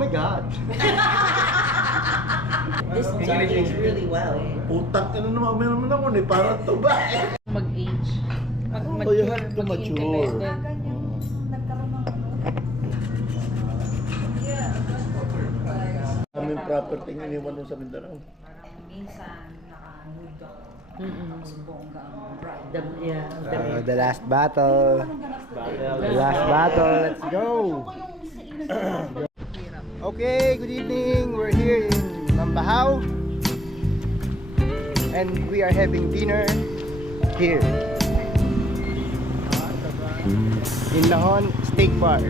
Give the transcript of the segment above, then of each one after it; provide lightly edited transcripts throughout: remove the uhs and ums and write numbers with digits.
my God. This aged really well. Utak, ano naman, meron naman ako ni parang tuba. Mag-age. Oh, you have to mature. Aming property ng iniwan nun sa Mindanao. Minsan, naka-mood ako. Tapos bongga ang bride. The last battle. The last battle. Let's go. Okay, good evening. We're here in Mambahaw. And we are having dinner here in Nahon Steak Bar.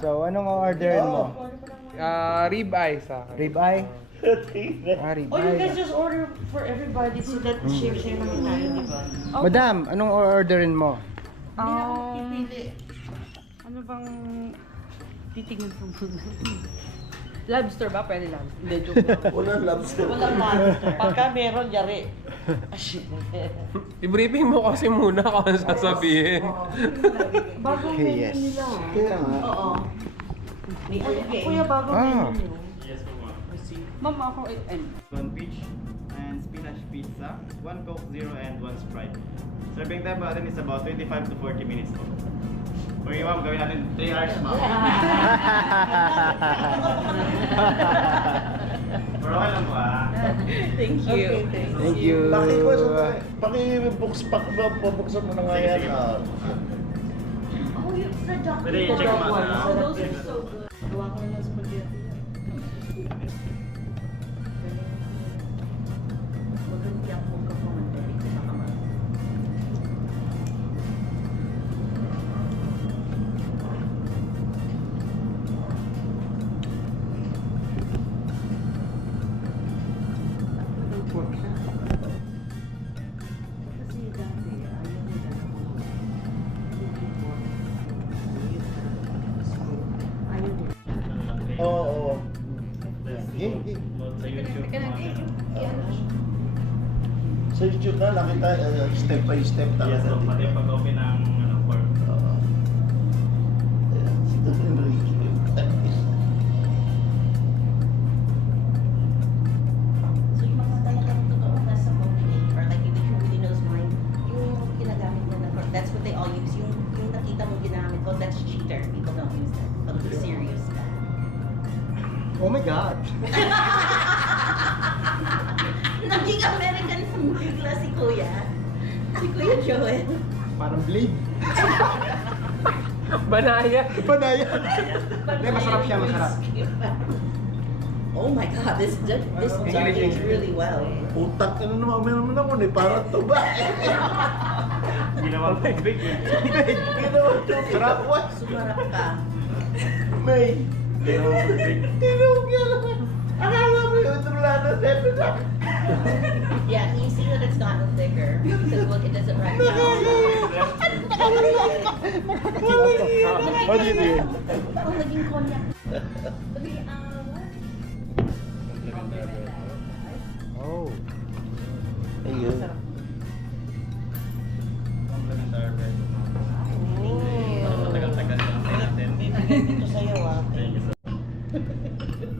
So, anong order mo? Rib eye sa akin. Rib eye? Rib Oh, you eye. guys just order for everybody so that share naman tayo, di ba? Madam, anong orderin mo? Ano bang titingnan ko muna? Lobster ba? Pwede lang. Hindi, joke lang. Walang lobster. Walang lobster. Pagka meron, yari. I-briefing mo kasi muna kung ano sasabihin. Bagong Okay, menu yes. nila. Kaya nga. Oo. Kuya, bagong Ah. menu nyo. Ma'am, ako, One peach and spinach pizza, one Coke Zero and one Sprite. Serving time natin is about 25 to 40 minutes po. For you ma'am, gawin natin 3 hours ma'am. Pero okay lang po ah. Thank you. Thank you. Pakibuksan mo na nga Sige, yan. sige. Oh, yung sa Jack. Pwede i-check mo sa- Oh, those are so good. Gawa ko na ng spaghetti. Maganda ako magkakamantay sa kamay. Pork siya. Kasi dati, ayaw nila na ayaw nila. Oo. Hindi. Sa YouTube Sa YouTube na, nakita step by step Yes talaga. po, pati pag-open ng pork. Oo. Ayan, si Don Enrique. So yung mga talagang totoo nasa coordinate or like if who really knows mine, yung ginagamit na na that's what they all use. Yung nakita mo ginamit ko, that's cheater. People don't use that. But be serious ka. Oh my God. Naging American bigla si Kuya. Si Kuya Joel. Parang blade. Banaya. Panaya. Hindi, masarap siya, masarap. Oh my God, this aged really well. Utak, ano naman, meron naman ako ni parang tuba. Hindi naman po big eh. Ginawa ito. Sarap. What? Sumarap ka. May. Hindi naman po big. Tinawag yan naman. Akala mo yung trulado sa episode. Yeah, you see that it's gotten thicker. Because look, it doesn't right now. What do you do? Oh, naging konyak. Oh. Ayun. Complimentary bread. Matagal-tagal lang natin. Ito sa'yo ah. Thank you so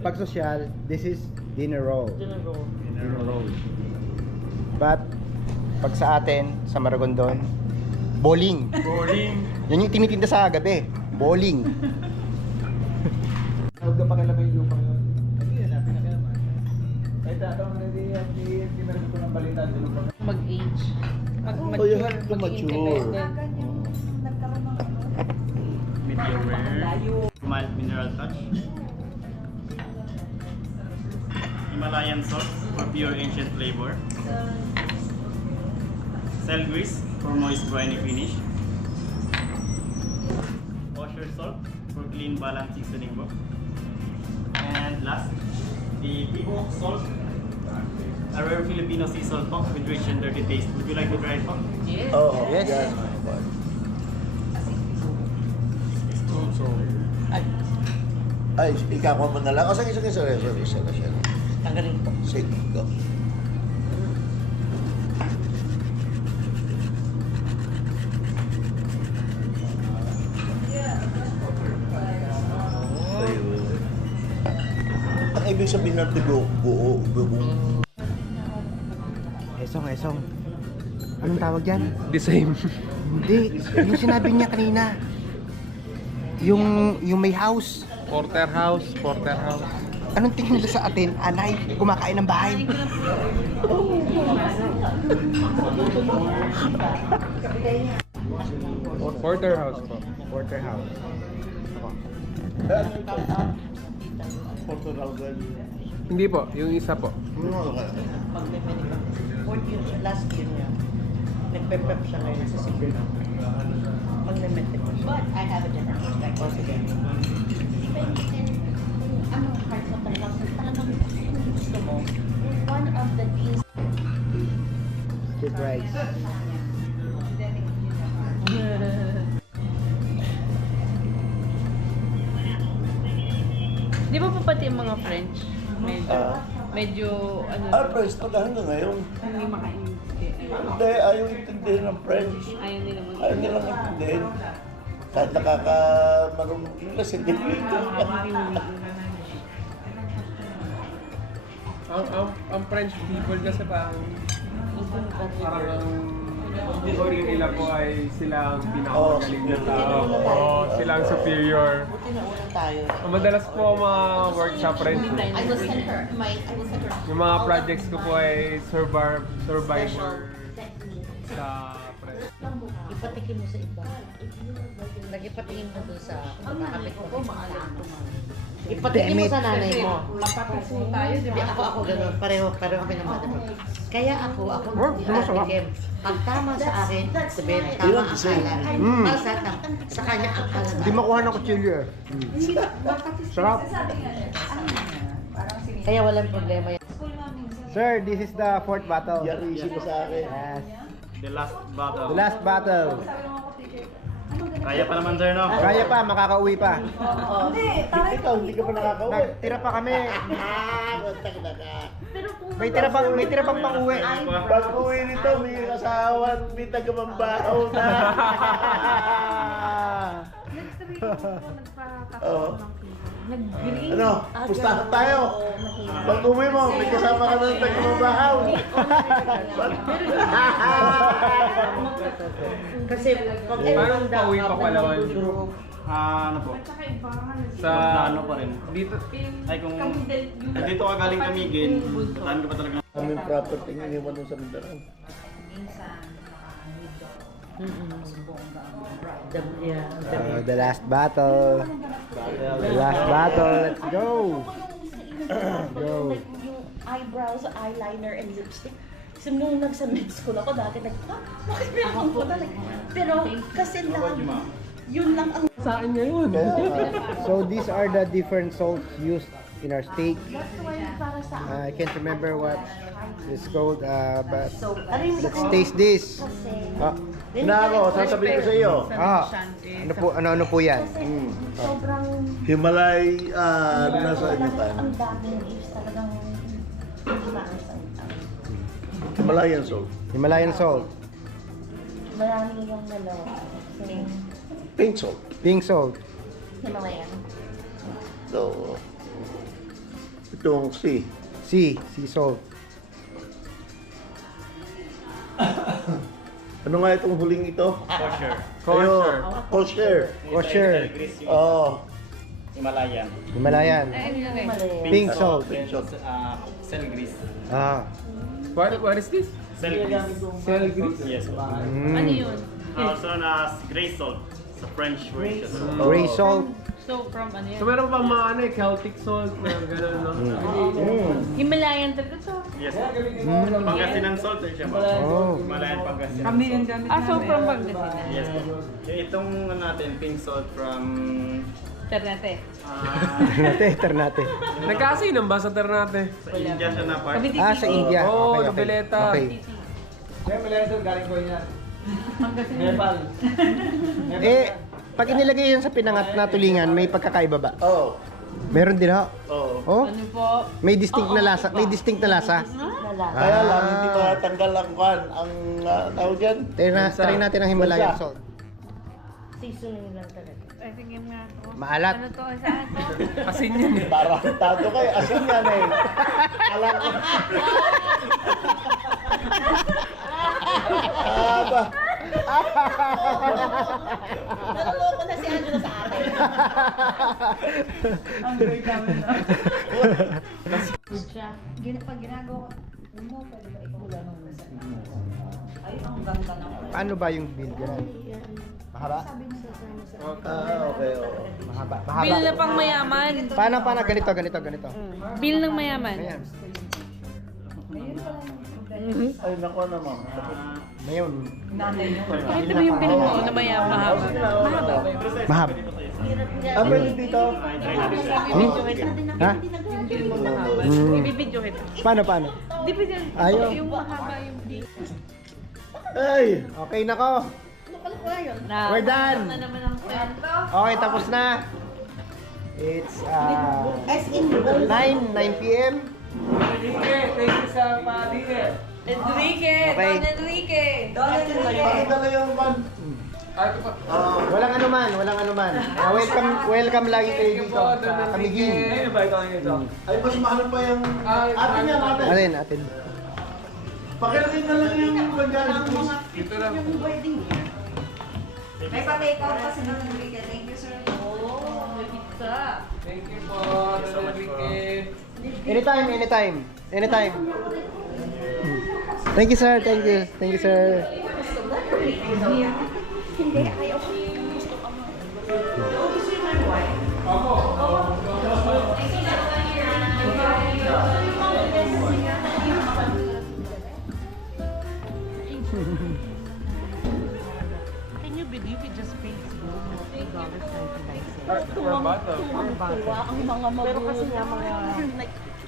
Pag social, this is dinner roll. Dinner roll. Dinner roll. But, pag sa atin, sa Maragondon, bowling. Boring. Yan yung tinitinda sa gabi. Bowling. Huwag na pakilamay yung lupa yun. Hindi yan, pinakilaman. Kahit tatawag na hindi meron ko ng balita sa lupa. Mag-age. Oh, you have to mature. medium rare. Mild mineral touch. Himalayan salt. for pure ancient flavor. Cell grease for moist briny finish. Kosher salt for clean balanced seasoning book. And last, the Bibo salt, a rare Filipino sea salt po with rich and dirty taste. Would you like to try it po? Yes. Oo, Yes. yan. Ay, ikakuha mo na lang. O, sige, sorry. Isa na siya. Tanggalin po. Sige, go. Ayun. Ang ibig sabihin ng buo. Esong. Anong tawag yan? The same. Hindi, yung sinabi niya kanina. Yung may house. Porterhouse. Anong tingin nila sa atin? Anay, kumakain ng bahay. Porterhouse po. Porterhouse. Hindi po, yung isa po. Pag may medical. Fourth year siya, last year niya. Nagpe-prep siya ngayon sa secret. Pag may medical. But I have a different perspective. Depende din kung anong part mo talagang kung gusto mo. One of the things Good rice. Di ba po pati yung mga French? Medyo ano, Friends, hanggang ngayon. hindi makaintindi. Hindi, ayaw intindihin ng French. Ayaw nila Ayaw nilang intindihin. Kahit nakakamarunong English, hindi dito. Ang French people kasi parang ang theory nila po ay sila ang pinakamagaling na tao. Sila ang superior. buti na unang tayo. Madalas po mga work sa French. I will send her Yung mga projects ko po ay survivor technique. sa French. Ipatikin mo sa iba. Nag-ipatikin mo doon sa kakapit ko. Ipatikin mo sa nanay mo. Mapatis mo tayo, di Hindi, ba? ako ganun. Pareho kami ng mother ko. Kaya ako ipatikin. Pag tama sa akin, sabihin, tama ang akala. Sa kanya ang akala. Hindi makuha ng kutsilyo eh. Sarap. Kaya walang problema yan. Sir, this is the fourth battle. Yarisi mo sa akin. Yes. The last battle. The last battle. Kaya pa naman sir, no? Kaya pa, makakauwi pa. Ikaw, hindi ka pa nakakauwi. Nagtira pa kami. Buntag na ka. May tira pang pang-uwi. Pag uwi nito, may asawa at may tagamambaho na. Oo. Ano, pustahan tayo. Pag uwi mo, may kasama ka ng tagamambaho. Kasi pag Parang pauwi pa Palawan. Ano po? Sa Plano pa rin. dito. Ay kung dito ka galing Camiguin, saan ka ba talaga? Aming property ng iniwan nun sa Mindanao. The last battle. The last battle. Let's go. Go. Yung eyebrows, eyeliner, and lipstick. So, nung nagsa med school ako dati, bakit meron ko talaga? Pero kasi lang, yun lang ang Saan ngayon? So these are the different salts used in our steak. that's why para sa I can't remember what it's called, but So, alam mo let's taste this. kasi, Na ako, sasabihin ko sa iyo. Ano po yan? kasi sobrang Himalay, ano na sa inyo tayo? ang daming leaves talagang Himalayan salt. Himalayan salt, maraming yung Pink salt. pink salt, Himalayan. So, itong sea sea salt. Ano nga itong huling ito? Kosher. Kosher. Kosher. Kosher. Oh, Himalayan. Himalayan, Himalayan. pink salt. pink salt. Cell grease. What is this? Cell grease. Cell grease? Yes. Ano yun? Also known as gray salt. Sa French version. Gray salt. So, from ano yan? So meron pa mga ano, Celtic salt na gano'n, no? Himalayan talaga so. Yes. Kaya gamitin mo. Pangasinan salt eh siya po. Oh. Himalayan Pangasinan. Kami yung gamit Ah, so namin. from Pangasinan. Yes po. Yung itong ano natin, pink salt from... Ternate. Ternate. Nagkasinan ba sa Ternate? Sa India siya na part. Ah, sa India. Oo, Okay, okay. Noveleta. Okay. Kaya Malaysia, galing ko yan. Nepal. Eh, pag inilagay yan sa pinangat na tulingan, may pagkakaiba ba? Oo. Meron din ho. Oo. Oh, Ano po? may distinct na lasa. May distinct na lasa. Kaya lang, hindi matanggal ang kwan. Ang tawag dyan? Try natin ang Himalayan salt. Seasoning lang talaga. Ay, sige nga. Maalat. Ano to? Saan to? Asin yan eh. Tarantado kayo. Asin yan eh. Alam ko. Aba. Naloloko na si Angelo sa atin. Ang great namin na. Pag ginagawa ko, mo, pwede ba ikaw wala nung nasa ay, ang ganda ng Paano ba yung build yan? Mahaba? Okay. Oo. Mahaba. Bill na Mahaba. pang mayaman. Paano? Ganito. Bill ng mayaman. Ayan. Ay, nako naman. Ngayon. Nanay nyo. Kahit ba yung bill mo na mahaba? Mahaba ba yun? Mahaba. Ah, pwede dito? Bibidyo kita. Ha? Yung bill mo mahaba. Bibidyo kita. Paano? Di ba yan? Ayaw. Yung mahaba yung bill. Ay! Okay na ko. Na, We're done. Na naman ang kwento. Okay, tapos na. It's 9 p.m. Thank you sa pa-dinner. Enrique! Okay. Don Enrique! Pakidala yung kwan. Walang anuman. Welcome lagi kayo dito sa Kamigin. Ayun ba ito ang ito? Ay, mas mahal pa yung... Atin yan, atin. Atin. Pakilagay na lang yung kwan dyan. Dito lang. May pa-take out kasi ng Enrique. Thank you, sir. Oh, may pizza. Thank you po, Don Enrique. Anytime. Thank you, sir. Thank you, sir. Hindi, ayaw ko. Gusto ka mo. Gusto yung my wife. Can you believe we just paid $2.99? Tuwa ang mga mabuhay. Pero kasi nga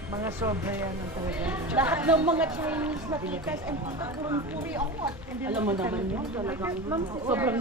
Mga sobra yan ang talaga. lahat ng mga Chinese na tikas and tita, puri ako. Alam mo naman yun, talagang sobrang